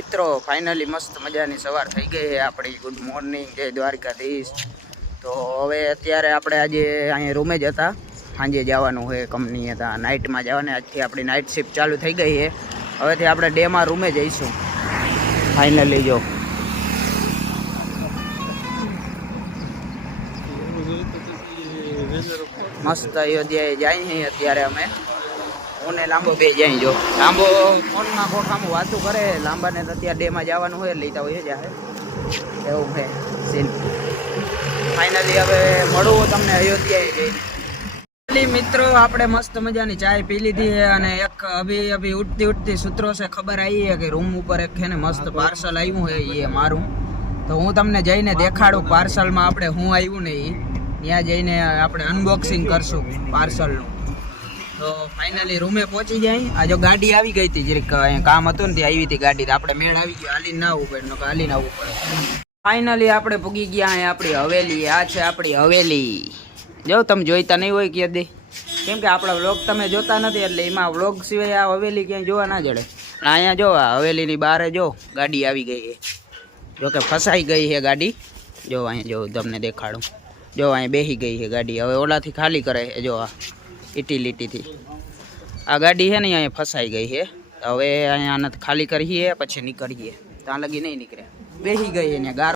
મિત્રો ફાઇનલી મસ્ત મજાની સવાર થઈ ગઈ છે આપણી. ગુડ મોર્નિંગ, જય દ્વારકાધીશ. તો હવે અત્યારે આપણે આજે અહીંયા રૂમે જ હતા, સાંજે જવાનું હોય કંપની હતા, નાઇટમાં જવાને. આજથી આપણી નાઇટ શિફ્ટ ચાલુ થઈ ગઈ છે. હવેથી આપણે ડેમાં રૂમે જઈશું ફાઇનલી. જો મસ્ત અયોધ્યાએ જાય છે અત્યારે અમે. હું ને લાંબો બે જાય. જો લાંબો ફોનમાં કોઠામાં વાતું કરે, લાંબાને તો અત્યારે ડેમાં જવાનું હોય લેતા હોય જાય એવું છે સીન. ફાઇનલી હવે મળવું તમને અયોધ્યાએ જઈને. મિત્રો આપણે મસ્ત મજાની ચાય પી લીધી છે અને એક અભી ઉઠતી સૂત્રો છે ખબર આવી છે કે રૂમ ઉપર એક છે ને મસ્ત પાર્સલ આવ્યું છે એ મારું. તો હું તમને જઈને દેખાડું પાર્સલમાં આપણે હું આવ્યું ને એ. ત્યાં જઈને આપણે અનબોક્સિંગ કરશું પાર્સલનું. તો ફાઇનલી રૂમે પહોંચી જાય. આ જો ગાડી આવી ગઈ હતી, જરીક કામ હતું ને ત્યાં આવી હતી ગાડી. આપણે મેળ આવી ગયો, હાલીને ના આવવું પડે, હાલીને આવવું પડે. ફાઇનલી આપણે પૂગી ગયા અહીં આપણી હવેલી. આ છે આપણી હવેલી. જો તમે જોઈતા નહીં હોય કે દે, કેમ કે આપણા વ્લોગ તમે જોતા નથી એટલે એમાં વ્લોગ સિવાય આ હવેલી ક્યાંય જોવા ના જડે. અહીંયા જો આ હવેલીની બહાર જો ગાડી આવી ગઈ છે. જો કે ફસાઈ ગઈ છે ગાડી. જો અહીંયા જો તમને દેખાડું. જો અહીંયા બેસી ગઈ છે ગાડી. હવે ઓલાથી ખાલી કરે છે. જો આ લીટીથી આ ગાડી છે ને અહીંયા ફસાઈ ગઈ છે. હવે અહીંયા આને ખાલી કરીએ પછી નીકળીએ. ત્યાં લગી નહીં નીકળે, બેસી ગઈ અહીંયા ગાર.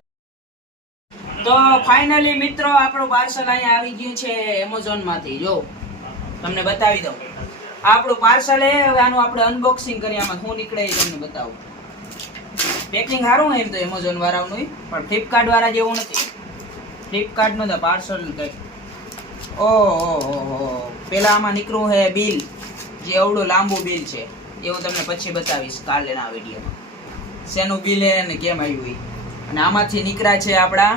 તો ફાઇનલી મિત્રો આપણું પાર્સલ અહીંયા આવી ગયું છે એમેઝોનમાંથી. જો તમને બતાવી દઉં, આપણું પાર્સલ એ. હવે આનું આપણે અનબોક્સિંગ કરીએ. આમાં શું નીકળે એ તમને બતાવું. પેકિંગ સારું હોય એમ તો એમેઝોન વાળાનું, પણ ફ્લિપકાર્ટ વાળા જેવું નથી. ફ્લિપકાર્ટ નો તો પાર્સલ કંઈક ઓહો. પેલા આમાં નીકળ્યું છે બિલ, જે એવડું લાંબુ બિલ છે એ હું તમને પછી બતાવીશ કાલેના વિડીયોમાં. શેનું બિલ હે ને કેમ આવ્યું. અને આમાંથી નીકળ્યા છે આપણા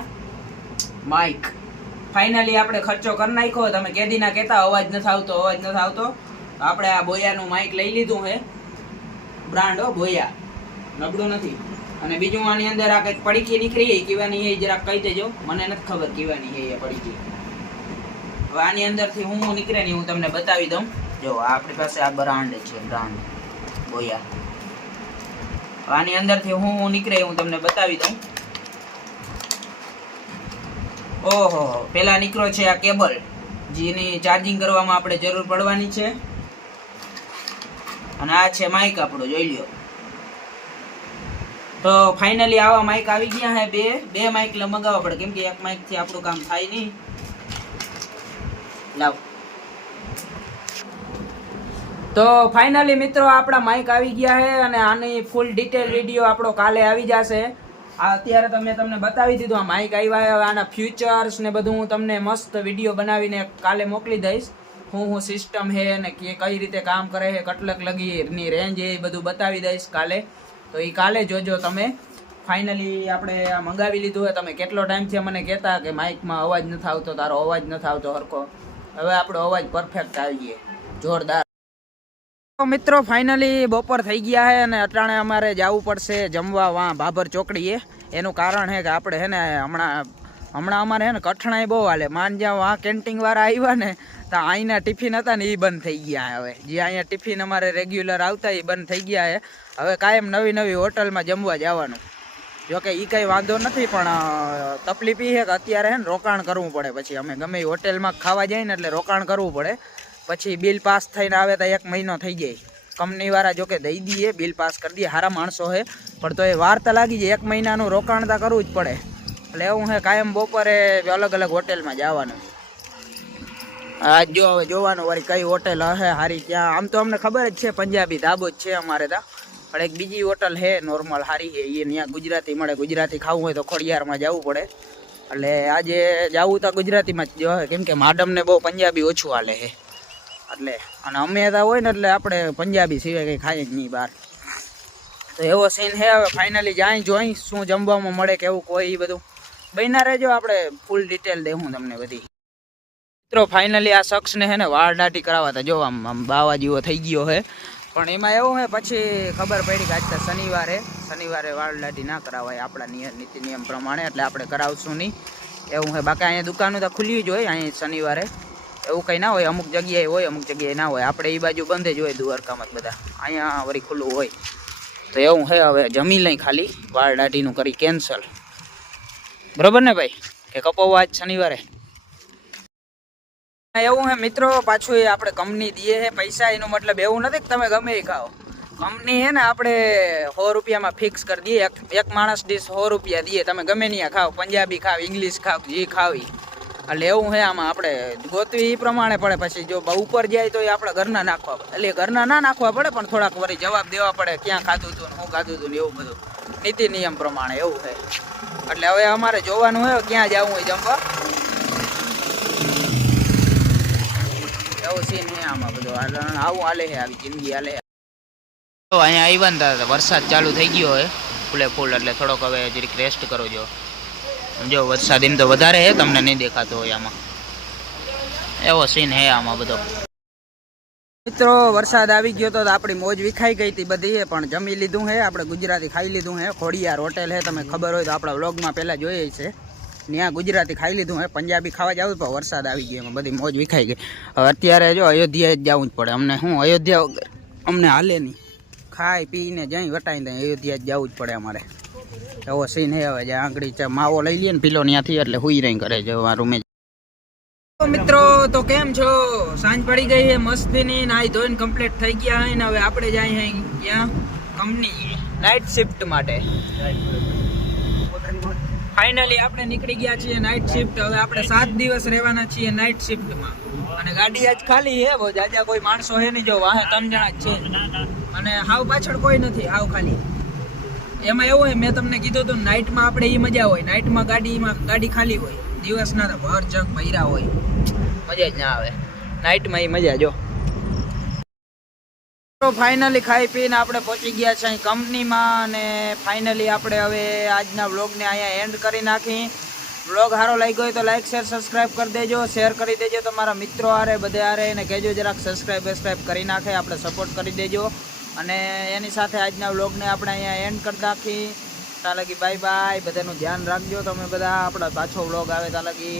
માઇક. ફાઇનલી આપણે ખર્ચો કરી નાખ્યો. તમે કેદીના કહેતા અવાજ નથી આવતો. આપણે આ બોયાનું માઇક લઈ લીધું છે. બ્રાન્ડ હો બોયા, નબળું નથી. અને બીજું આની અંદર આ કંઈક પડીકી નીકળી કીવાની એ જરાક કહી દેજો, મને નથી ખબર કીવાની એ પડીકી. હવે આની અંદરથી હું નીકળે ને હું તમને બતાવી દઉં. જો આપણી પાસે આ બ્રાન્ડ છે, બ્રાન્ડ બોયા. આની અંદરથી હું નીકળે હું તમને બતાવી દઉં. ઓહો, પેલા નીકળ્યો છે આ કેબલ, જેની ચાર્જિંગ કરવામાં આપણે જરૂર પડવાની છે. અને આ છે માઇક આપણું, જોઈ લ્યો. તો ફાઇનલી આવા માઇક આવી ગયા છે. બે માઇક મગાવવા પડે, કેમ કે એક માઇક થી આપણું કામ થાય નહીં. લાવ. તો ફાઇનલી મિત્રો આપણા માઇક આવી ગયા છે અને આની ફૂલ ડિટેલ વિડીયો આપણો કાલે આવી જશે. અત્યારે તમને બતાવી દીધું આ માઇક આવ્યા. હવે આના ફ્યુચર્સ ને બધું હું તમને મસ્ત વિડીયો બનાવીને કાલે મોકલી દઈશ. હું સિસ્ટમ છે ને કઈ રીતે કામ કરે છે, કેટલક લગી એની રેન્જ એ બધું બતાવી દઈશ કાલે. તો એ કાલે જોજો તમે. ફાઇનલી આપણે આ મંગાવી લીધું હોય. તમે કેટલો ટાઈમથી મને કહેતા કે માઇકમાં અવાજ નથી આવતો, તારો અવાજ નથી આવતો હરખો. હવે આપણો અવાજ પરફેક્ટ આવીએ, જોરદાર. મિત્રો ફાઇનલી બપોર થઈ ગયા છે અને અટાણે અમારે જવું પડશે જમવા વાં ભાભર ચોકડીએ. એનું કારણ છે કે આપણે છે ને હમણાં અમારે છે ને કઠણાઈ બહુ હાલે. માન જ્યાં વાં કેન્ટીન વાળા આવ્યા ને તો અહીંના ટિફિન હતા ને એ બંધ થઈ ગયા. હવે જે અહીંયા ટિફિન અમારે રેગ્યુલર આવતા એ બંધ થઈ ગયા છે. હવે કાયમ નવી હોટલમાં જમવા જવાનું. જોકે એ કંઈ વાંધો નથી, પણ તકલીફ એ છે કે અત્યારે છે ને રોકાણ કરવું પડે. પછી અમે ગમે એ હોટેલમાં ખાવા જઈએ ને એટલે રોકાણ કરવું પડે. પછી બિલ પાસ થઈને આવે તો 1 મહિનો થઈ જાય. કંપનીવાળા જોકે દઈ દઈએ, બિલ પાસ કરી દઈએ, સારા માણસો છે, પણ તો એ વાર તો લાગી જાય. 1 મહિનાનું રોકાણ તો કરવું જ પડે. એટલે એવું છે કાયમ બપોરે અલગ હોટેલમાં જવાનું. આજ જો હવે જોવાનું વળી કઈ હોટેલ હશે સારી. ત્યાં આમ તો અમને ખબર જ છે પંજાબી ધાબો જ છે અમારે ત્યાં, પણ એક બીજી હોટલ છે નોર્મલ સારી છે. એ ત્યાં ગુજરાતી મળે. ગુજરાતી ખાવું હોય તો ખોડિયારમાં જવું પડે. એટલે આજે જવું તો ગુજરાતીમાં જ જોઈએ, કેમ કે માડમને બહુ પંજાબી ઓછું હાલે છે એટલે. અને અમે ત્યાં હોય ને એટલે આપણે પંજાબી સિવાય કંઈ ખાઈએ જ નહીં બહાર. તો એવો સીન છે. હવે ફાઇનલી જાય જોઈ શું જમવામાં મળે કેવું કોઈ એ બધું બન્યા રહેજો. આપણે ફૂલ ડિટેલ દેવું તમને બધી. મિત્રો ફાઇનલી આ શખ્સને છે ને વાળ દાઢી કરાવતા. જો આમ બાવા જેવો થઈ ગયો છે, પણ એમાં એવું છે પછી ખબર પડી કે આજતા શનિવારે વાળ દાઢી ના કરાવાય આપણા નીતિ નિયમ પ્રમાણે, એટલે આપણે કરાવશું નહીં એવું છે. બાકી અહીંયા દુકાનો તો ખુલ્લી જ હોય અહીંયા શનિવારે, એવું કંઈ ના હોય. અમુક જગ્યાએ હોય, અમુક જગ્યાએ ના હોય. આપણે એ બાજુ બંધ જ હોય દ્વારકામાં બધા, અહીંયા વળી ખુલ્લું હોય. તો એવું હે, હવે જમી લઈ, ખાલી વાળ દાઢીનું કરી કેન્સલ, બરોબર ને ભાઈ? કે કપાવવા આજ શનિવારે એવું હે મિત્રો. પાછું એ આપણે કંપની દઈએ હે પૈસા, એનો મતલબ એવું નથી કે તમે ગમે એ ખાઓ. કંપની હે ને આપણે 100 રૂપિયામાં ફિક્સ કરી દઈએ, એક માણસ દીઠ 100 રૂપિયા દઈએ. તમે ગમે ત્યાં ખાઓ, પંજાબી ખાવ, ઇંગ્લિશ ખાવ, જે ખાવી. એટલે એવું હે, આમાં આપણે ગોતવી એ પ્રમાણે પડે. પછી જો ઉપર જાય તો એ આપણે ઘરના નાખવા પડે, એટલે ઘરના ના નાખવા પડે, પણ થોડાક વળી જવાબ દેવા પડે, ક્યાં ખાધું હતું ને શું ખાધું હતું ને એવું બધું નીતિ નિયમ પ્રમાણે એવું છે. એટલે હવે અમારે જોવાનું હોય ક્યાં જવું હોય જમવા, એવું સીન હે આમાં બધું. આવું હાલે છે, આવી જિંદગી હાલે. તો અહીંયા આવ્યા ને વરસાદ ચાલુ થઈ ગયો હોય ફૂલે ફૂલ, એટલે થોડોક હવે જરીક રેસ્ટ કરો. જો વરસાદ એમ તો વધારે હે, તમને નહીં દેખાતો હોય આમાં, એવો સીન હે આમાં બધો. મિત્રો વરસાદ આવી ગયો તો આપણી મોજ વિખાઈ ગઈ હતી બધી, પણ જમી લીધું હે આપણે, ગુજરાતી ખાઈ લીધું હે. ખોડિયાર હોટેલ હે, તમે ખબર હોય તો આપણા વ્લોગમાં પહેલાં જોઈએ છે. ત્યાં ગુજરાતી ખાઈ લીધું હે, પંજાબી ખાવા જાવ પણ વરસાદ આવી ગયો, એમાં બધી મોજ વિખાઈ ગઈ. હવે અત્યારે જો અયોધ્યા જ જવું જ પડે અમને. શું અયોધ્યા વગર અમને હાલે નહીં, ખાઈ પીને જઈ વટાઈ દઈ, અયોધ્યા જ જવું જ પડે અમારે. એવો સીન હે. હવે જ્યાં આંગળી માવો લઈ લઈએ ને પીલો ત્યાંથી, એટલે હુઈ રહી કરે છે રૂમે. મિત્રો તો કેમ છો? સાંજ પડી ગઈ છે મસ્તીની, નાઈ ધોઈને કમ્પ્લીટ થઈ ગયા હે ને હવે આપણે જાય ક્યાં કંપની નાઇટ શિફ્ટ માટે. ફાઇનલી આપણે નીકળી ગયા છીએ નાઇટ શિફ્ટ. હવે આપણે 7 દિવસ રહેવાના છીએ નાઇટ શિફ્ટમાં, અને ગાડી આજ ખાલી હે, બહુ જાજા કોઈ માણસો હે નહીં. જો વાહે 3 જણા જ છે, અને હાવ પાછળ કોઈ નથી, હાવ ખાલી. એમાં એવું હોય, મેં તમને કીધું હતું નાઇટમાં આપણે એ મજા હોય, નાઇટમાં ગાડી ખાલી હોય, દિવસના તો ભર જગ ભર્યા હોય, મજા જ ના આવે. નાઇટમાં એ મજા. જો ફાઇનલી ખાઈ પીને આપણે પહોંચી ગયા છે અહીં કંપનીમાં, અને ફાઇનલી આપણે હવે આજના વ્લોગને અહીંયા એન્ડ કરી નાખી. વ્લોગ સારો લાગ્યો હોય તો લાઈક શેર સબસ્ક્રાઈબ કરી દેજો, શેર કરી દેજો તમારા મિત્રો આરે બધે આરે, એને કહેજો જરાક સબસ્ક્રાઈબ કરી નાખે, આપણે સપોર્ટ કરી દેજો. અને એની સાથે આજના વ્લોગને આપણે અહીંયા એન્ડ કરી નાખી. ત્યાં લગી બાય બાય, બધાનું ધ્યાન રાખજો તમે બધા. આપણા પાછો વ્લોગ આવે ત્યાં લગી.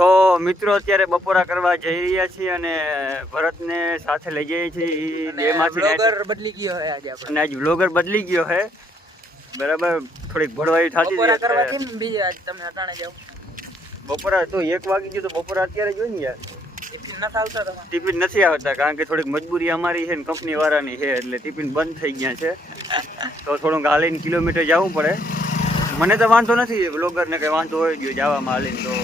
તો મિત્રો અત્યારે બપોરા કરવા જઈ રહ્યા છીએ, અને ભરતને સાથે લઈ જઈએ છીએ. વ્લોગર બદલી ગયો છે આજે આપણે, અને આજ વ્લોગર બદલી ગયો છે, બરાબર. થોડીક ભળવાઈ થતી બપોરા કરવા કેમ બીજે આજ તમે અટાણે જાવ? બપોરા તો 1 વાગી ગયો, તો બપોરા અત્યારે જોઈ ને યાર. ટિફિન નથી આવતા, કારણ કે થોડીક મજબૂરી અમારી છે ને કંપની વાળાની છે, એટલે ટિફિન બંધ થઈ ગયા છે. તો થોડુંક હાલીને કિલોમીટર જવું પડે. મને તો વાંધો નથી, વ્લોગરને કંઈ વાંધો હોય ગયો જવામાં હાલીને, તો